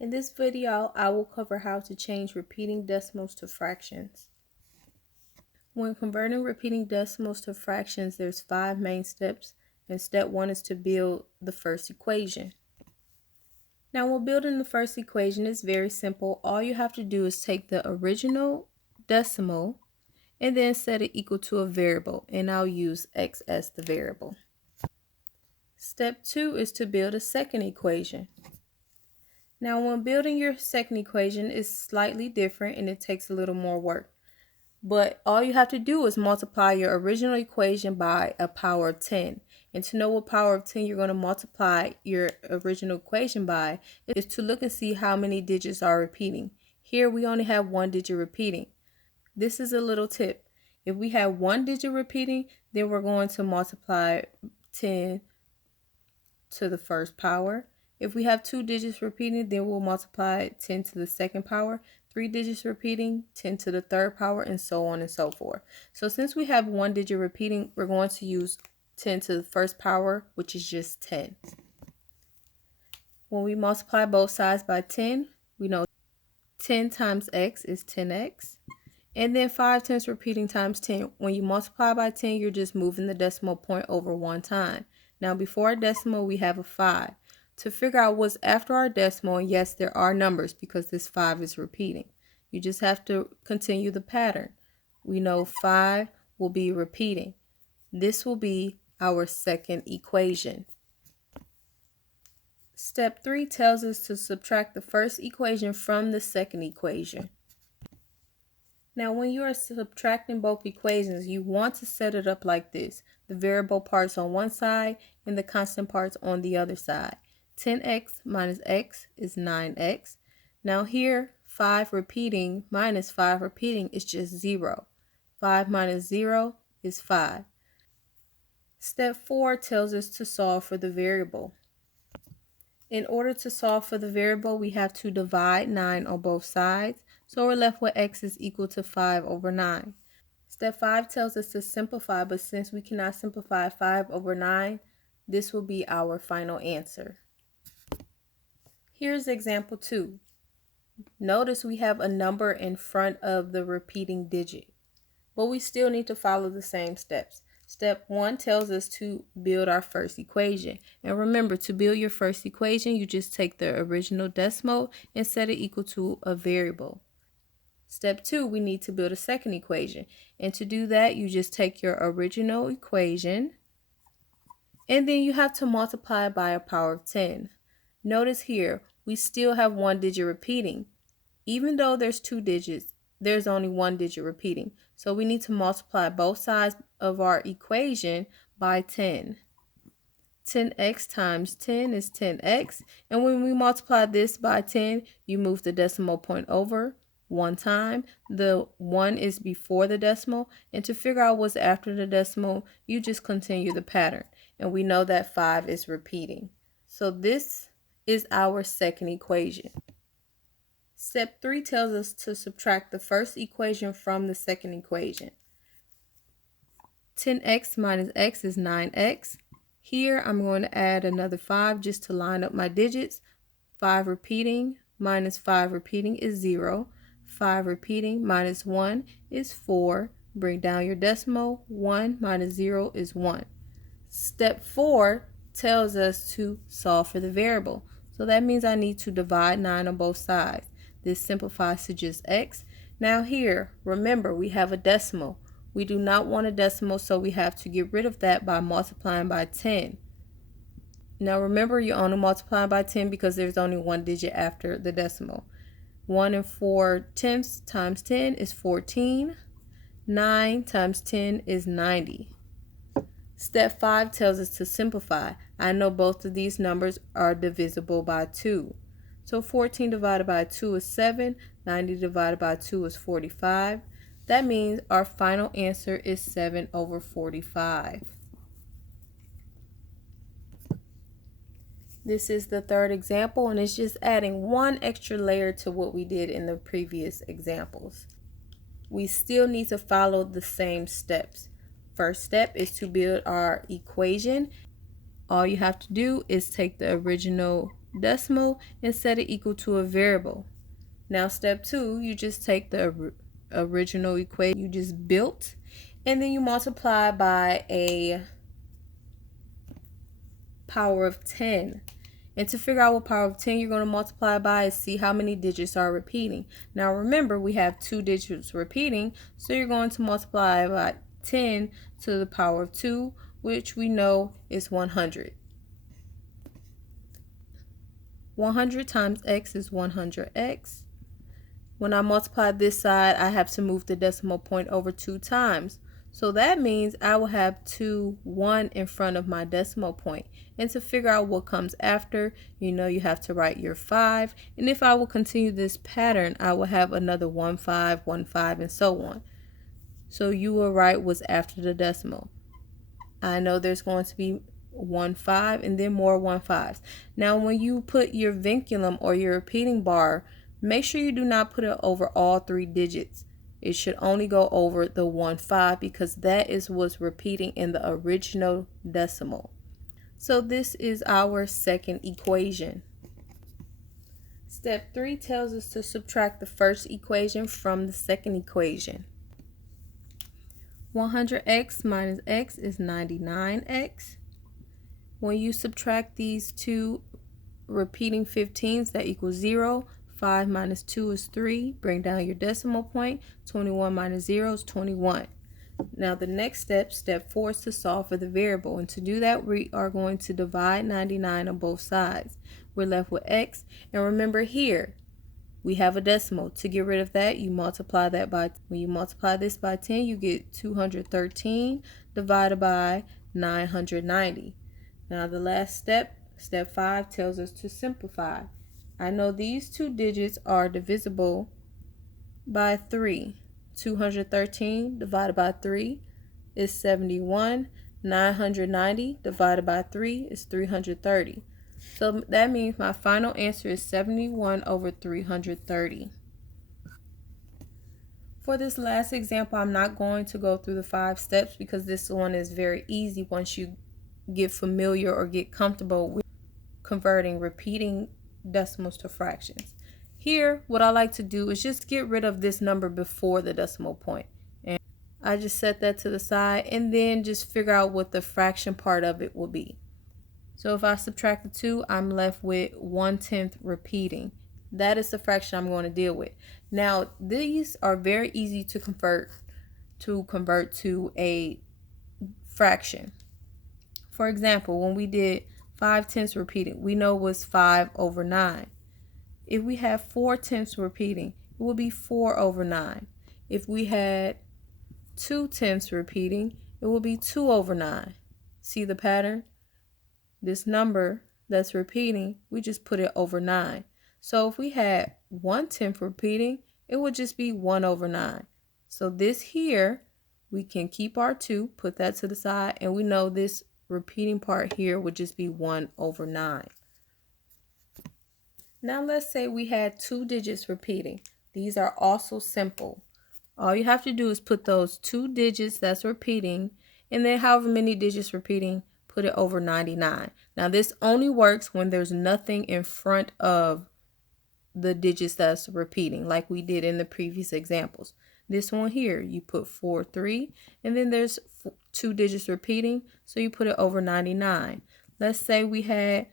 In this video, I will cover how to change repeating decimals to fractions. When converting repeating decimals to fractions, there's 5 main steps, and step 1 is to build the first equation. Now, when building the first equation, it's very simple. All you have to do is take the original decimal and then set it equal to a variable, and I'll use x as the variable. Step 2 is to build a second equation. Now, when building your second equation, it's slightly different and it takes a little more work. But all you have to do is multiply your original equation by a power of 10. And to know what power of 10 you're going to multiply your original equation by is to look and see how many digits are repeating. Here we only have 1 digit repeating. This is a little tip. If we have 1 digit repeating, then we're going to multiply 10 to the first power. If we have 2 digits repeating, then we'll multiply 10 to the second power. 3 digits repeating, 10 to the third power, and so on and so forth. So since we have 1 digit repeating, we're going to use 10 to the first power, which is just 10. When we multiply both sides by 10, we know 10 times x is 10x. And then 5 times repeating times 10. When you multiply by 10, you're just moving the decimal point over 1 time. Now, before our decimal, we have a 5. To figure out what's after our decimal, and yes, there are numbers because this 5 is repeating. You just have to continue the pattern. We know 5 will be repeating. This will be our second equation. Step 3 tells us to subtract the first equation from the second equation. Now, when you are subtracting both equations, you want to set it up like this. The variable parts on one side and the constant parts on the other side. 10x minus x is 9x. Now here, 5 repeating minus 5 repeating is just 0. 5 minus 0 is 5. Step 4 tells us to solve for the variable. In order to solve for the variable, we have to divide 9 on both sides. So we're left with x is equal to 5 over 9. Step 5 tells us to simplify, but since we cannot simplify 5 over 9, this will be our final answer. Here's example 2. Notice we have a number in front of the repeating digit, but we still need to follow the same steps. Step 1 tells us to build our first equation. And remember, to build your first equation, you just take the original decimal and set it equal to a variable. Step 2, we need to build a second equation. And to do that, you just take your original equation and then you have to multiply by a power of 10. Notice here, we still have 1 digit repeating. Even though there's 2 digits, there's only 1 digit repeating. So we need to multiply both sides of our equation by 10. 10x times 10 is 10x. And when we multiply this by 10, you move the decimal point over 1 time. The 1 is before the decimal. And to figure out what's after the decimal, you just continue the pattern. And we know that 5 is repeating. So this is our second equation. Step 3 tells us to subtract the first equation from the second equation. 10x minus x is 9x. Here I'm going to add another 5 just to line up my digits. 5 repeating minus 5 repeating is 0. 5 repeating minus 1 is 4. Bring down your decimal. 1 minus 0 is 1. Step 4 tells us to solve for the variable. So that means I need to divide 9 on both sides. This simplifies to just x. Now here, remember, we have a decimal. We do not want a decimal, so we have to get rid of that by multiplying by 10. Now remember, you're only multiplying by 10 because there's only 1 digit after the decimal. 1 and 4/10 times 10 is 14. 9 times 10 is 90. Step 5 tells us to simplify. I know both of these numbers are divisible by 2. So 14 divided by 2 is 7. 90 divided by 2 is 45. That means our final answer is 7 over 45. This is the third example, and it's just adding one extra layer to what we did in the previous examples. We still need to follow the same steps. First step is to build our equation. All you have to do is take the original decimal and set it equal to a variable. Now step 2, you just take the original equation you just built, and then you multiply by a power of 10. And to figure out what power of 10 you're going to multiply by is see how many digits are repeating. Now remember, we have 2 digits repeating, so you're going to multiply by 10 to the power of 2, which we know is 100. 100 times x is 100x. When I multiply this side, I have to move the decimal point over 2 times. So that means I will have 1 in front of my decimal point. And to figure out what comes after, you have to write your 5. And if I will continue this pattern, I will have another 1 5, 1 5, and so on. So you will write what's after the decimal. I know there's going to be 1 5 and then more 1 5s. Now when you put your vinculum or your repeating bar, make sure you do not put it over all 3 digits. It should only go over the 1 5 because that is what's repeating in the original decimal. So this is our second equation. Step 3 tells us to subtract the first equation from the second equation. 100x minus x is 99x. When you subtract these two repeating 15s, that equals 0. 5 minus 2 is 3. Bring down your decimal point. 21 minus 0 is 21. Now the next step, step 4, is to solve for the variable. And to do that, we are going to divide 99 on both sides. We're left with x. And remember here, we have a decimal. To get rid of that, you multiply that by, when you multiply this by 10, you get 213 divided by 990. Now the last step, step 5, tells us to simplify. I know these two digits are divisible by 3. 213 divided by 3 is 71. 990 divided by 3 is 330. So that means my final answer is 71 over 330. For this last example, I'm not going to go through the 5 steps because this one is very easy once you get familiar or get comfortable with converting repeating decimals to fractions. Here, what I like to do is just get rid of this number before the decimal point. And I just set that to the side and then just figure out what the fraction part of it will be. So if I subtract the 2, I'm left with 1/10 repeating. That is the fraction I'm going to deal with. Now, these are very easy to convert to a fraction. For example, when we did 5/10 repeating, we know it was 5 over 9. If we have 4/10 repeating, it will be 4 over 9. If we had 2/10 repeating, it will be 2 over 9. See the pattern? This number that's repeating, we just put it over 9. So if we had 1/10 repeating, it would just be 1 over 9. So this here, we can keep our 2, put that to the side, and we know this repeating part here would just be 1 over 9. Now let's say we had 2 digits repeating. These are also simple. All you have to do is put those 2 digits that's repeating, and then however many digits repeating, put it over 99. Now this only works when there's nothing in front of the digits that's repeating, like we did in the previous examples. This one here, you put 4, 3, and then there's 2 digits repeating, so you put it over 99. Let's say we had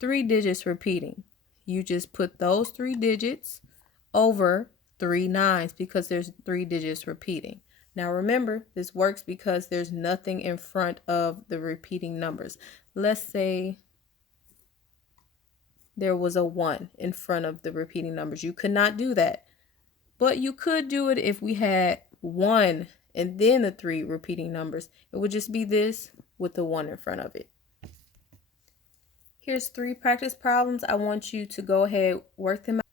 3 digits repeating. You just put those 3 digits over 3 9s because there's 3 digits repeating. Now remember, this works because there's nothing in front of the repeating numbers. Let's say there was a 1 in front of the repeating numbers. You could not do that. But you could do it if we had 1 and then the 3 repeating numbers. It would just be this with the 1 in front of it. Here's 3 practice problems. I want you to go ahead, work them out.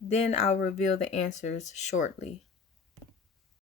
Then I'll reveal the answers shortly.